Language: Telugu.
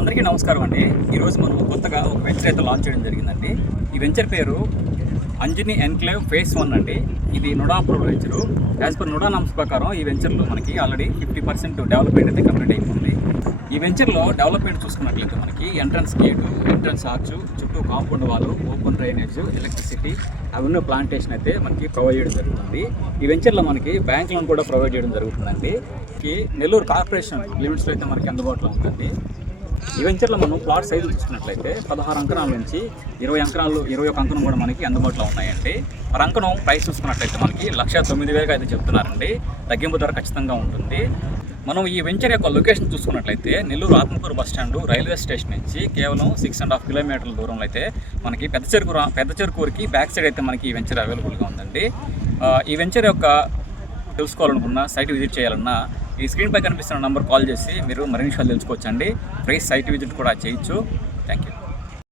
అందరికీ నమస్కారం అండి. ఈరోజు మనం కొత్తగా ఒక వెంచర్ అయితే లాంచ్ చేయడం జరిగిందండి. ఈ వెంచర్ పేరు అంజనీ ఎన్క్లేవ్ ఫేస్ 1 అండి. ఇది NUDA approval venture. As per NUDA norms ప్రకారం ఈ వెంచర్లో మనకి ఆల్రెడీ 50% డెవలప్మెంట్ అయితే కంప్లీట్ అయిపోయింది. ఈ వెంచర్లో డెవలప్మెంట్ చూసుకున్నట్లయితే మనకి ఎంట్రన్స్ గేటు, ఎంట్రన్స్ ఆర్చ్, చుట్టూ compound wall, open drainage, electricity, అవన్నీ ప్లాంటేషన్ అయితే మనకి ప్రొవైడ్ చేయడం జరుగుతుంది. ఈ వెంచర్లో మనకి బ్యాంక్ లోన్ కూడా ప్రొవైడ్ చేయడం జరుగుతుందండి. ఈ నెల్లూరు కార్పొరేషన్ లిమిట్స్లో అయితే మనకి అందుబాటులో ఉందండి. ఈ వెంచర్లో మనం ప్లాట్ సైజు చూసుకున్నట్లయితే 16 అంకణాల నుంచి 20 అంకణాలు, 21 అంకణం కూడా మనకి అందుబాటులో ఉన్నాయండి. మరి అంకణం ప్రైస్ చూసుకున్నట్లయితే మనకి 1,09,000 అయితే చెప్తున్నారండి. తగ్గింపు ధర ఖచ్చితంగా ఉంటుంది. మనం ఈ వెంచర్ యొక్క లొకేషన్ చూసుకున్నట్లయితే Nellore Atmakur bus stand railway station నుంచి కేవలం 6.5 కిలోమీటర్ల దూరంలో అయితే మనకి పెద్ద చెరుకూరుకి బ్యాక్ సైడ్ అయితే మనకి ఈ వెంచర్ అవైలబుల్గా ఉందండి. ఈ వెంచర్ యొక్క తెలుసుకోవాలనుకున్నా, సైట్ విజిట్ చేయాలన్నా ఈ స్క్రీన్ పై కనిపిస్తున్న నంబర్ కాల్ చేసి మీరు మరిన్ని విషయాలు తెలుసుకోవచ్చండి. ప్రైస్, సైట్ విజిట్ కూడా చేయొచ్చు. Thank you.